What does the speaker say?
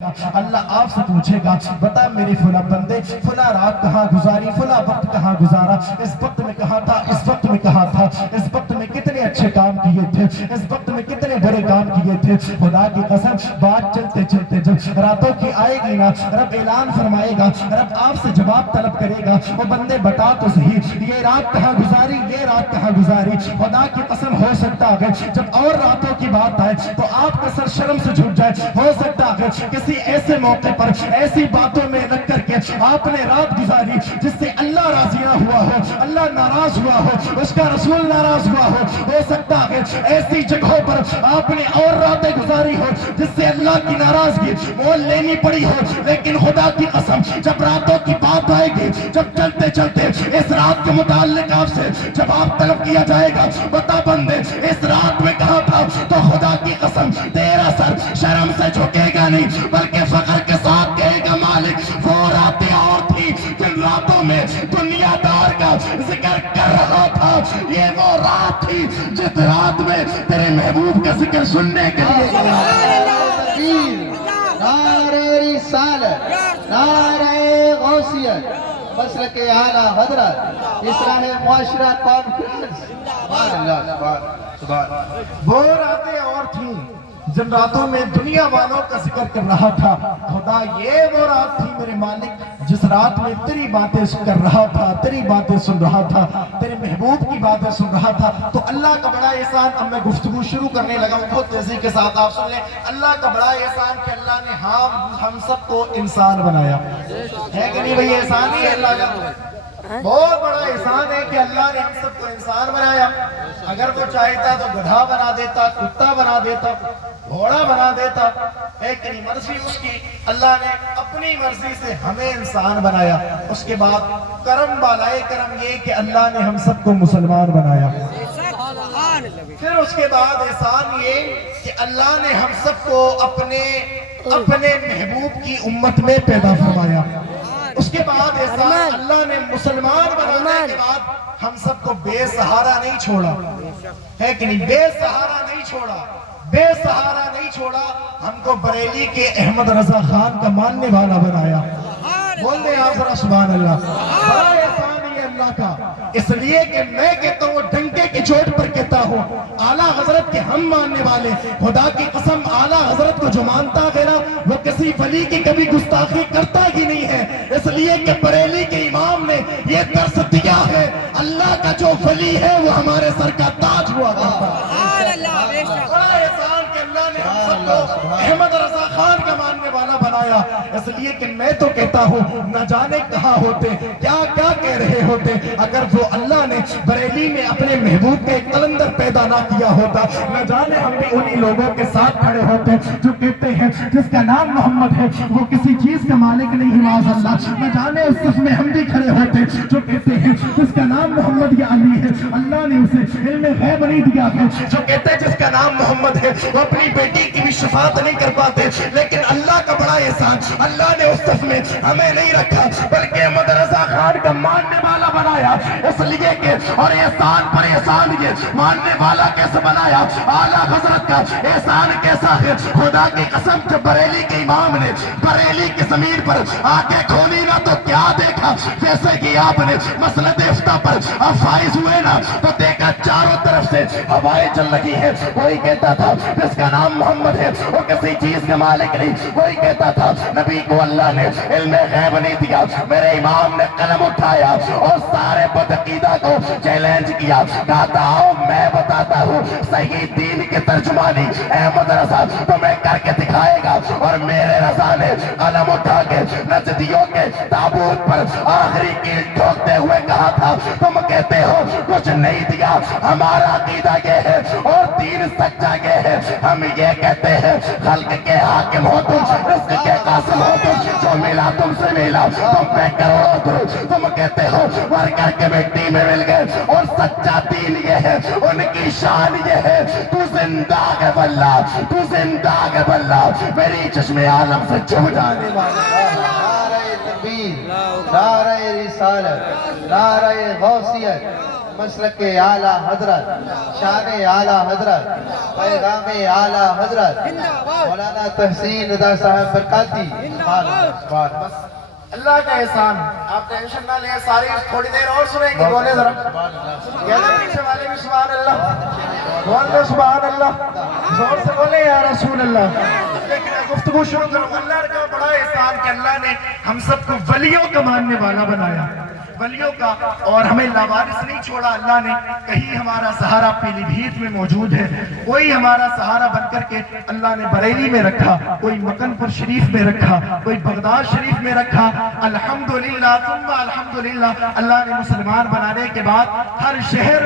اللہ آپ سے پوچھے گا بتا میرے فلاں بندے فلاں رات کہاں گزاری فلاں وقت کہاں گزارا اس وقت میں کہاں تھا اس وقت میں کہاں تھا اس وقت میں کتنے اچھے کام کیے تھے اس وقت میں کتنے برے کام کیے تھے خدا کی قسم بات چلتے چلتے جب راتوں کی آئے گی نا رب اعلان فرمائے گا رب آپ سے جواب طلب کرے گا وہ بندے بتا تو صحیح یہ رات کہاں گزاری یہ رات کہاں گزاری خدا کی قسم ہو سکتا ہے جب اور راتوں کی بات آئے تو آپ کا سر شرم سے جھک جائے ہو سکتا ہے کسی ایسے موقع پر ایسی باتوں میں لگ کر کے آپ نے رات گزاری جس سے اللہ راضی نہ ہوا ہو اللہ ناراض ہوا ہو اس کا رسول ناراض ہوا ہو سکتا ہے ایسی جگہوں پر آپ نے اور راتیں گزاری ہو جس سے اللہ کی ناراضگی مول لینی پڑی ہو لیکن خدا کی قسم جب راتوں کی بات آئے گی جب چلتے چلتے اس رات کے متعلق آپ سے جواب طلب کیا جائے گا بتا بندے اس رات میں کہاں تھا تو خدا کی قسم تیرا سر شرم سے جھکے گا نہیں بلکہ فخر کے ساتھ کہے گا مالک وہ راتیں اور تھی جن راتوں میں دنیا دار کا ذکر کر رہا تھا یہ وہ رات تھی جس رات میں تیرے محبوب کا ذکر سننے کے لیے نعرہ رسالت نعرہ غوثیت مسلک اعلیٰ حضرت اصلاح معاشرہ کانفرنس سبحان اللہ سبحان وہ راتیں اور تھیں جن راتوں میں دنیا والوں کا ذکر کر رہا تھا خدا یہ وہ رات تھی میرے مالک جس رات میں تیری باتیں کر رہا تھا تیری باتیں سن رہا تھا تیرے محبوب کی باتیں سن رہا تھا تو اللہ کا بڑا احسان اب میں گفتگو شروع کرنے لگا ہوں بہت تیزی کے ساتھ آپ سن لیں اللہ کا بڑا احسان کہ اللہ نے ہم سب کو انسان بنایا ہے کہ نہیں بھئی احسان ہی ہے اللہ کا بہت بڑا احسان ہے کہ اللہ نے ہم سب کو انسان بنایا اگر وہ چاہتا تو گدھا بنا دیتا کتا بنا دیتا گھوڑا بنا دیتا لیکن مرضی اس کی اللہ نے اپنی مرضی سے ہمیں انسان بنایا اس کے بعد کرم بالائے کرم یہ کہ اللہ نے ہم سب کو مسلمان بنایا پھر اس کے بعد احسان یہ کہ اللہ نے ہم سب کو اپنے محبوب کی امت میں پیدا فرمایا اس کے بعد احسان اللہ نے مسلمان بنانے کے بعد ہم سب کو بے سہارا نہیں چھوڑا ہے کہ نہیں بے سہارا نہیں چھوڑا بے سہارا نہیں چھوڑا ہم کو بریلی کے احمد رضا خان کا ماننے والا بنایا بول دیں آپ ذرا سبحان اللہ بڑا احسان یہ اللہ کا اس لیے کہ میں کہتا ہوں ڈنکے کی چوٹ پر کہتا ہوں اعلیٰ حضرت کے ہم ماننے والے خدا کی قسم اعلیٰ حضرت کو جو مانتا ہے نا وہ کسی ولی کی کبھی گستاخی کرتا ہی نہیں ہے اس لیے کہ بریلی کے امام نے یہ درس دیا ہے اللہ کا جو ولی ہے وہ ہمارے سر کا تاج ہوا کرتا بڑا احسان کہ اللہ نے ہم سب کو احمد رضا خان کا ماننے والا بنایا اس لیے کہ میں تو کہتا ہوں نہ جانے کہاں ہوتے کیا کیا کہہ رہے ہوتے اگر وہ اللہ نے بریلی میں اپنے محبوب کے ایک قلندر پیدا نہ کیا ہوتا نہ جانے ہم بھی انہی لوگوں کے ساتھ کھڑے ہوتے جو کہتے ہیں جس کا نام محمد ہے وہ کسی چیز کا مالک نہیں معاذ اللہ نہ جانے اس صف میں ہم بھی کھڑے ہوتے جو کہتے ہیں جس کا نام محمد یا علی ہے اللہ نے اسے علم غیب نہیں دیا ہے جو کہتے ہیں جس کا نام محمد ہے وہ اپنی بیٹی کی بھی شفاعت نہیں کر پاتے لیکن اللہ کا بڑا احسان اللہ نے اس صف میں ہمیں نہیں رکھا بلکہ احمد رضا خان کا ماننے والا بنایا اس لیے کہ اور احسان پر احسان یہ ماننے والا کیسے بنایا اعلیٰ حضرت کا احسان کیسا ہے خدا کی قسم جب بریلی کے امام نے بریلی کی زمین پر آنکھیں کھولی نا تو کیا دیکھا جیسے کہ آپ نے مسند افتاء پر فائز ہوئے نا تو دیکھا چاروں طرف سے ہوائیں چل رہی ہے کوئی کہتا تھا جس کا نام محمد ہے وہ کسی چیز کا مالک نہیں کوئی کہتا تھا نبی کو اللہ نے علم غیب نہیں دیا میرے امام نے قلم اٹھایا اور سارے بدعقیدہ کو چیلنج کیا کہتا ہوں میں بتاتا ہوں صحیح دین کی ترجمانی احمد رضا تمہیں کر کے دکھائے گا اور میرے رضا نے قلم اٹھا کے نجدیوں کے تابوت پر آخری کیل ٹھوکتے ہوئے کہا تھا تم کہتے ہو کچھ نہیں دیا ہمارا عقیدہ یہ ہے اور دین سچا یہ ہے ہم یہ کہتے ہیں خلق کے حاکم ہو تم رزق کے قاسم ہو تم جو ملا تم سے ملا تم پہ کروڑوں درود تم کہتے ہو مر کر کے مٹی میں مل گئے اور سچا دین یہ ہے ان کی شان یہ ہے تو زندہ ہے واللہ تو زندہ ہے واللہ میری چشم عالم سے چھپ جانے والا نعرہ تکبیر نعرہ رسالت نعرہ غوثیت مسلک اعلیٰ حضرت شان اعلیٰ حضرت پیغام اعلیٰ حضرت مولانا تحسین رضا صاحب برکاتی سبحان اللہ اللہ کا احسان آپ ٹینشن نہ لیں ساری تھوڑی دیر اور سنیں گے بولے ذرا پیچھے والے بھی سبحان اللہ بول دے سبحان اللہ زور سے بولے یا رسول اللہ لیکن گفتگو شروع کروں اللہ کا بڑا احسان کہ اللہ نے ہم سب کو ولیوں کا ماننے والا بنایا ولیوں کا اور ہمیں لاوارث نہیں چھوڑا اللہ نے کہیں ہمارا سہارا پیلی بھیت میں موجود ہے کوئی ہمارا سہارا بن کر کے اللہ نے بریلی میں رکھا کوئی مکن پور شریف میں رکھا کوئی بغداد شریف میں رکھا الحمدللہ ثم الحمدللہ اللہ نے مسلمان بنانے کے بعد ہر شہر